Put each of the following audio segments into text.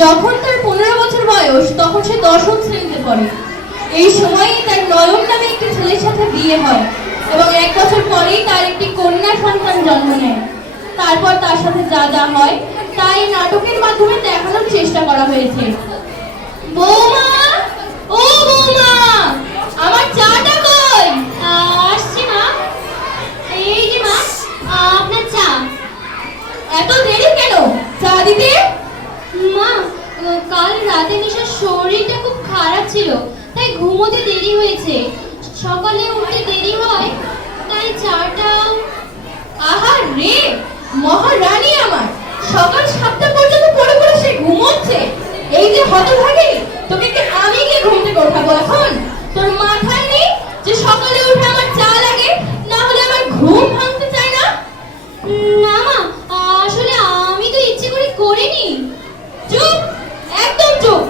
যখন তার 15 বছর বয়স তখন সে 10ম শ্রেণীতে পড়ে। এই সময়ই তার নয়ন নামে একটি ছেলের সাথে বিয়ে হয় এবং 1 বছর পরেই তার একটি কন্যা সন্তান জন্ম নেয়। তারপর তার সাথে যা যা হয় তাই নাটকের মাধ্যমে দেখানোর চেষ্টা করা হয়েছে। বৌমা, ও বৌমা, আমার চাটা কই? আসছি মা। এই যে মা, আপনার চা। এত দেরি কেন চা দিতে? মা, কাল রাতে নিশার শরীরটা খুব খারাপ ছিল, তাই ঘুমোতে দেরি হয়েছে। সকালে উঠতে দেরি হয়, তাই চাটা। আহা রে, মহারানী আমার, সকাল 7টা পর্যন্ত পড়ে পড়ে সে ঘুমোচ্ছে। এই যে হতভাগী, তোকে কি আমি কি ঘুম থেকে ওঠাবো এখন? তোর মাথায় নেই যে সকালে উঠে আমার চা লাগে, না হলে আমার ঘুম ভাঙতে চায় না? না মা, আসলে আমি তো ইচ্ছে করে করিনি। চুপ, একদম চুপ।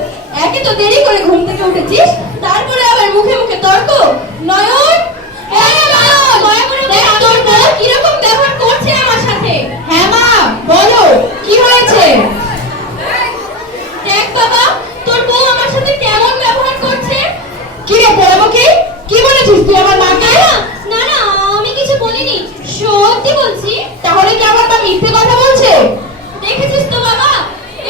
একে তো দেরি করে ঘুম থেকে উঠেছিস, তারপরে আবার মুখে মুখে তর্ক। নয়ন, এই নয়ন, দেখ তোর বউ কিরকম ব্যবহার করছে আমার সাথে। হ্যাঁ মা, বলো কি হয়েছে? দেখ বাবা, তোর বউ আমার সাথে কেমন ব্যবহার করছে। কি রে বলবো, কি বলেছিস তুই আমার মাকে? না না, আমি কিছু বলিনি, সত্যি বলছি। তাহলে কি আমার মা মিথ্যে কথা বলছে? দেখেছিস তো বাবা,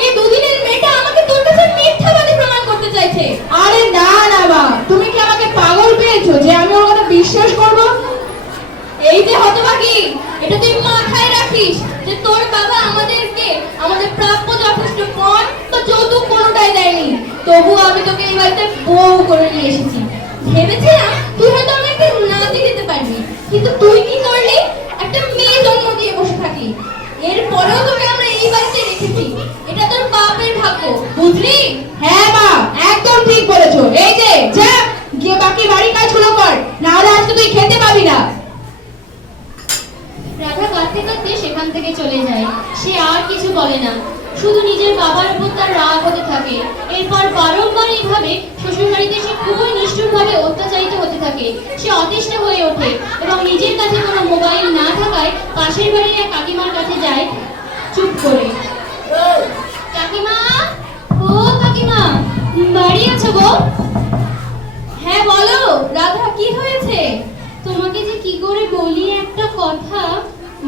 এই দুদিনের মেয়েটা আমাকে তোর কাছে মিথ্যাবাদী প্রমাণ করতে চাইছে। আরে না না মা, তুমি কি আমাকে পাগল পেয়েছো যে আমি ওর কথা বিশ্বাস করব? এই যে হতভাগী, এটা তুই মাথায় রাখিস যে তোর বাবা আমাদেরকে আমাদের প্রাপ্য যথেষ্ট পণ বা যৌতুক কোনোটাই দেয়নি। তবুও আমি তোকে এই বাড়িতে বউ করে নিয়ে এসেছি। ভেবেছিলাম তুই হয়তো আমাকে নাতি দিতে পারবি, কিন্তু তুই কি করলি? একটা মেয়ে জন্ম দিয়ে বসে থাকি। এরপরেও তোকে আমরা এই বাড়িতে রেখেছি, এটা তোর বাপের ভাগ্য, বুঝলি? হ্যাঁ মা, একদম ঠিক বলেছো। এই যে যা গিয়ে বাকি বাড়ির কাজগুলো কর, না হলে আজকে তুই খেতে পাবি না। রাধা কাঁদতে কাঁদতে সেখান থেকে চলে যায়। সে আর কিছু বলে না, শুধু নিজের বাবার উপর তার রাগ হতে থাকে। এরপর বারংবার এইভাবে শ্বশুরবাড়িতে সে খুবই নিষ্ঠুরভাবে অত্যাচারিত হতে থাকে। সে অতিষ্ঠ হয়ে ওঠে এবং নিজের কাছে কোনো মোবাইল না থাকায় পাশের বাড়ির এক কাকিমার কাছে যায় চুপ করে। কাকিমা, ও কাকিমা, বাড়ি আছো গো? হ্যাঁ বলো রাধা, কি হয়েছে? তোমাকে যে কি করে বলি একটা কথা।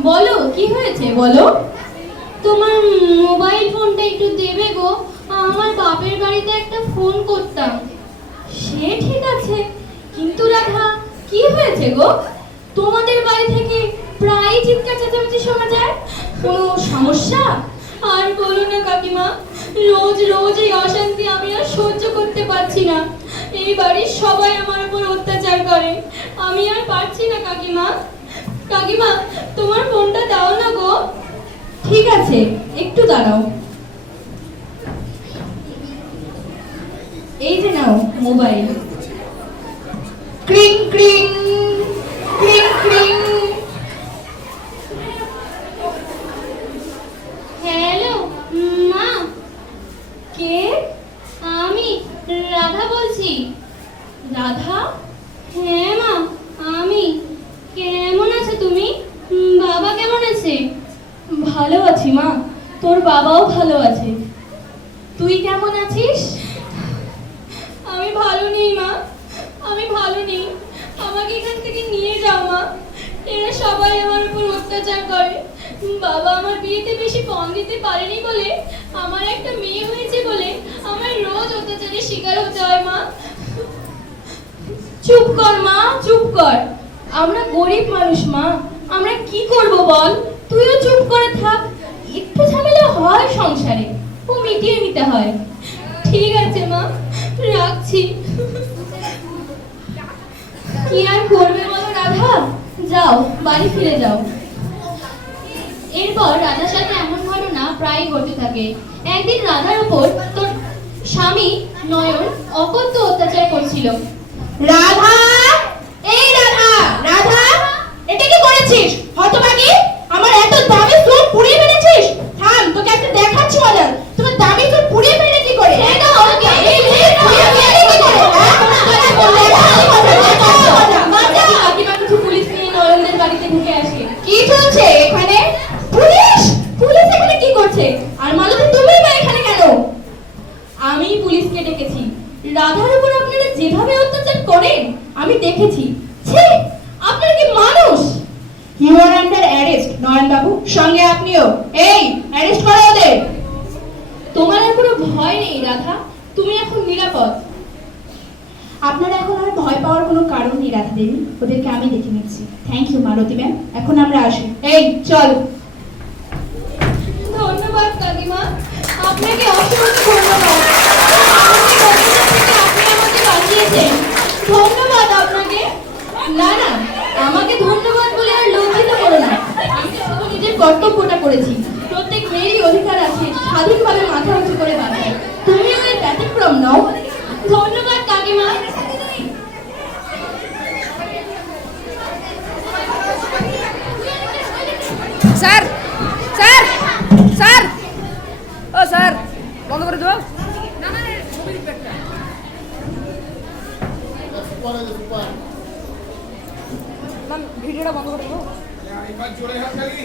বলো কি হয়েছে, বলো। তোমার মোবাইল ফোনটা একটু দেবে গো, আমার বাপের বাড়িতে একটা ফোন করতাম। সে ঠিক আছে, কিন্তু রাধা কি হয়েছে গো? তোমাদের বাড়ি থেকে প্রায় চিৎকার চেঁচামেচি শোনা যায়, কোনো সমস্যা? আর বলো না কাকিমা, রোজ রোজ এই অশান্তি আমি আর সহ্য করতে পারছি না। এই বাড়ির সবাই আমার উপর অত্যাচার করে, আমি আর পারছি না কাকিমা। কাকিমা, তোমার ফোনটা দাও না গো। ঠিক আছে, একটু দাঁড়াও। এই যে নাও মোবাইল। ক্রিং ক্রিং ক্রিং ক্রিং। হ্যালো মা। কে? আমি রাধা বলছি। রাধা? হ্যাঁ মা, আমি। কেমন আছো তুমি? বাবা কেমন আছে? ভালো আছি মা, তোর বাবাও ভালো আছে। তুই কেমন আছিস? আমি ভালো নেই মা, আমি ভালো নেই। আমাকে এখান থেকে নিয়ে যাও মা, এরা সবাই আমার উপর অত্যাচার করে। বাবা আমার বিয়েতে বেশি পণ দিতে পারেনি বলে, আমার একটা মেয়ে হয়েছে বলে আমার রোজ অত্যাচারের শিকার হতে হয় মা। চুপ কর মা, চুপ কর। আমরা গরিব মানুষ মা, আমরা কি করব বল? তুইও চুপ করে থাক। একটু ঝামেলা হয় সংসারে, ও মিটিয়ে নিতে হয়। ঠিক আছে মা, রাখছি। কি আর করবে বলো রাধা, যাও বাড়ি ফিরে যাও। এরপর রাধার সাথে এমন ঘটনা প্রায় ঘটতে থাকে। একদিন রাধার উপর তোর স্বামী নয়ন অকথ্য অত্যাচার করছিল। রাধা, এই রাধা, রাধা, এটা কি করেছিস? হতভাগী, আমার এত দামি চুল পুড়িয়ে ফেলেছিস। থাম, তোকে একটা দেখাচ্ছি মজা। তোমার দামি চুল পুড়িয়ে ফেলে কি করে? এটা ওকে এই পুড়িয়ে ফেলে কি করে? কাকিমা কিছু পুলিশ নিয়ে নরেন্দ্রের বাড়িতে ঢুকে আসে। কি চলছে এখানে? পুলিশ? পুলিশ এখানে কি করছে? আর মালতী তুমি বা এখানে কেন? যেভাবে অত্যাচার করেন আমি দেখেছি। ছি, আপনার কি মানুষ? ইউ আর আন্ডার অ্যারেস্ট নয়ন বাবু, সঙ্গে আপনিও। এই অ্যারেস্ট করো ওদের। তোমার আর কোনো ভয় নেই রাধা, তুমি এখন নিরাপদ। আপনারা এখন আর ভয় পাওয়ার কোনো কারণ নেই রাধা দেবী, ওদেরকে আমি দেখে নিচ্ছি। থ্যাংক ইউ মালতী ম্যাম, এখন আমরা আসি। এই চল। ধন্যবাদ কাকিমা, আপনাকে অসংখ্য ধন্যবাদ। আপনি আমাকে বাঁচিয়েছেন, ধন্যবাদ আপনাকে। না না, আমাকে ধন্যবাদ বলে আর লজ্জিত করো না। আমি তো শুধু নিজের কর্তব্যটা করেছি। প্রত্যেক মেয়েরই অধিকার আছে স্বাধীনভাবে মাথা উঁচু করে বাঁচার। তুমি ওদের ব্যতিক্রম নও। ধন্যবাদ কাকিমা। স্যার স্যার স্যার ও স্যার বন্ধ করে দেবো ভিডিওটা বন্ধ করে দেবো এবার জোরে হাত খালি